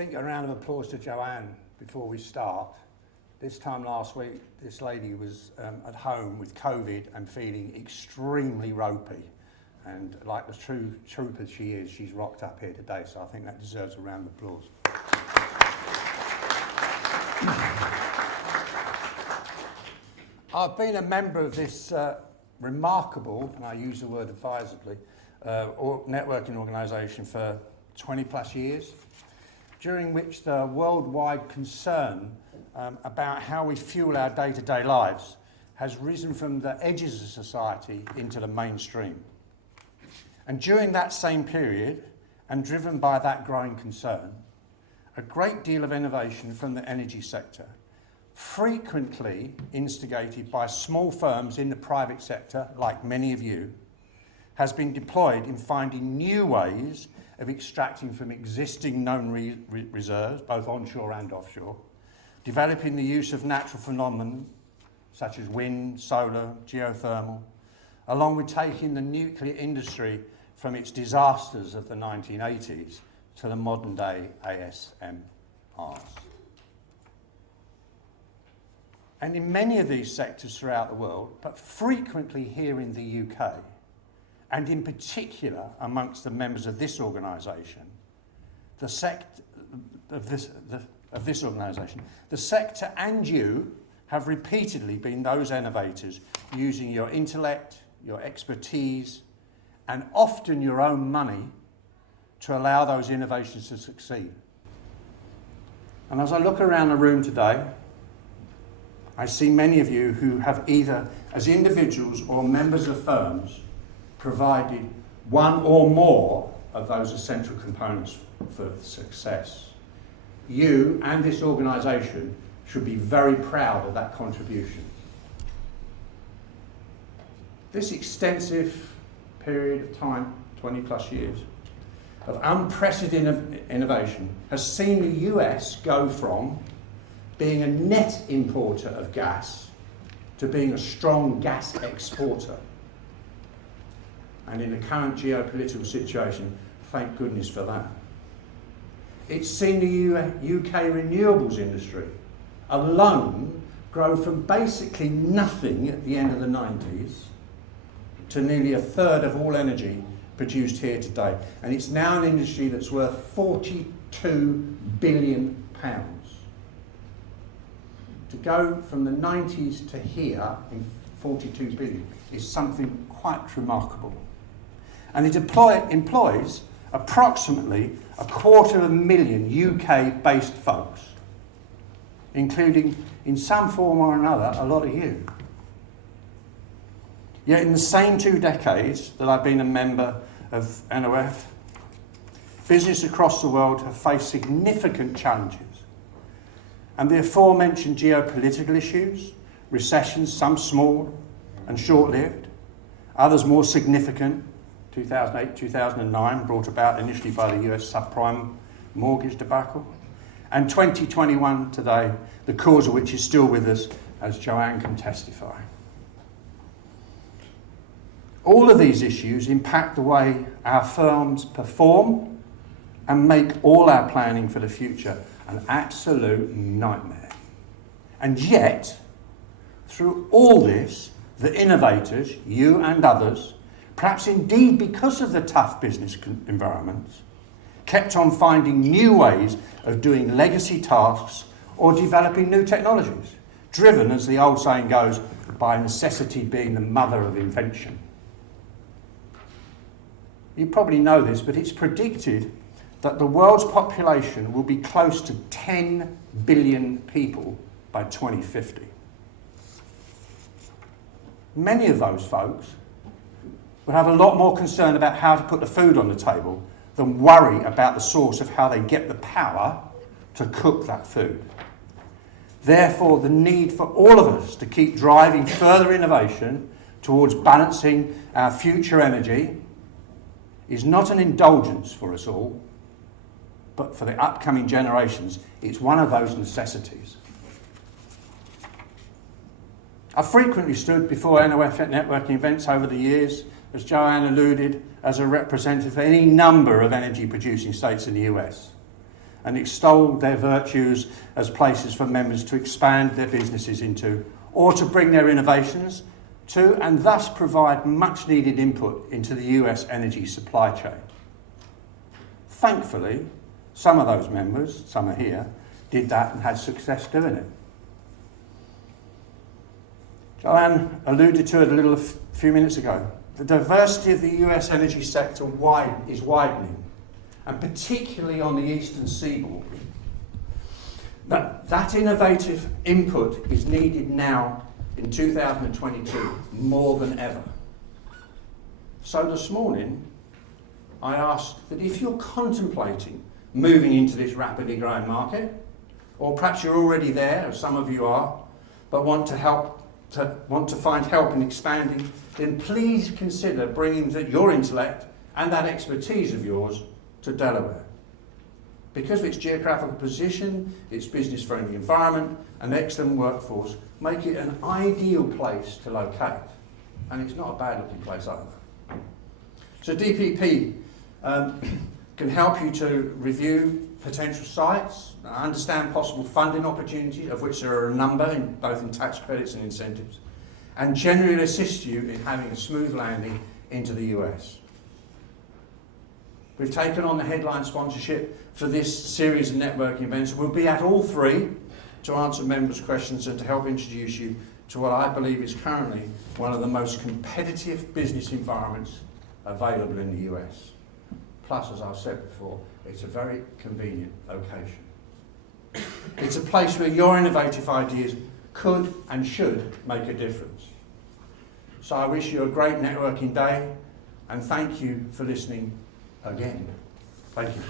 think a round of applause to Joanne before we start. This time last week, this lady was at home with COVID and feeling extremely ropey. And like the true trooper she is, she's rocked up here today, so I think that deserves a round of applause. I've been a member of this remarkable, and I use the word advisedly, networking organisation for 20 plus years, during which the worldwide concern about how we fuel our day-to-day lives has risen from the edges of society into the mainstream. And during that same period, and driven by that growing concern, a great deal of innovation from the energy sector, frequently instigated by small firms in the private sector, like many of you, has been deployed in finding new ways of extracting from existing known reserves, both onshore and offshore, developing the use of natural phenomena such as wind, solar, geothermal, along with taking the nuclear industry from its disasters of the 1980s to the modern day ASMRs. And in many of these sectors throughout the world, but frequently here in the UK, and in particular amongst the members of this organisation, the sector and you have repeatedly been those innovators using your intellect, your expertise, and often your own money to allow those innovations to succeed. And as I look around the room today, I see many of you who have either, as individuals or members of firms, provided one or more of those essential components for success. You and this organisation should be very proud of that contribution. This extensive period of time, 20 plus years, of unprecedented innovation has seen the US go from being a net importer of gas to being a strong gas exporter. And in the current geopolitical situation, thank goodness for that. It's seen the UK renewables industry alone grow from basically nothing at the end of the 90s to nearly a third of all energy produced here today. And it's now an industry that's worth £42 billion. To go from the 90s to here in 42 billion is something quite remarkable. And it employs approximately 250,000 UK-based folks, including, in some form or another, a lot of you. Yet in the same 2 decades that I've been a member of NOF, business across the world have faced significant challenges. And the aforementioned geopolitical issues, recessions, some small and short-lived, others more significant, 2008, 2009, brought about initially by the US subprime mortgage debacle, and 2021 today, the cause of which is still with us, as Joanne can testify. All of these issues impact the way our firms perform and make all our planning for the future an absolute nightmare. And yet, through all this, the innovators, you and others, perhaps indeed because of the tough business environments, kept on finding new ways of doing legacy tasks or developing new technologies, driven, as the old saying goes, by necessity being the mother of invention. You probably know this, but it's predicted that the world's population will be close to 10 billion people by 2050. Many of those folks will have a lot more concern about how to put the food on the table than worry about the source of how they get the power to cook that food. Therefore, the need for all of us to keep driving further innovation towards balancing our future energy is not an indulgence for us all, but for the upcoming generations, it's one of those necessities. I've frequently stood before NOF networking events over the years, as Joanne alluded, as a representative of any number of energy producing states in the US. and extolled their virtues as places for members to expand their businesses into, or to bring their innovations to, and thus provide much needed input into the US energy supply chain. Thankfully, some of those members, some are here, did that and had success doing it. Joanne alluded to it a few minutes ago. The diversity of the US energy sector is widening, and particularly on the eastern seaboard. That innovative input is needed now in 2022 more than ever. So this morning, I asked that if you're contemplating moving into this rapidly growing market, or perhaps you're already there, as some of you are, but want to find help in expanding, then please consider bringing your intellect and that expertise of yours to Delaware. Because of its geographical position, its business-friendly environment, and excellent workforce, make it an ideal place to locate. And it's not a bad-looking place either. So DPP can help you to review potential sites, understand possible funding opportunities, of which there are a number, both in tax credits and incentives, and generally assist you in having a smooth landing into the US. We've taken on the headline sponsorship for this series of networking events. We'll be at all three to answer members' questions and to help introduce you to what I believe is currently one of the most competitive business environments available in the US. Plus, as I've said before, it's a very convenient location. It's a place where your innovative ideas could and should make a difference. So I wish you a great networking day, and thank you for listening again. Thank you.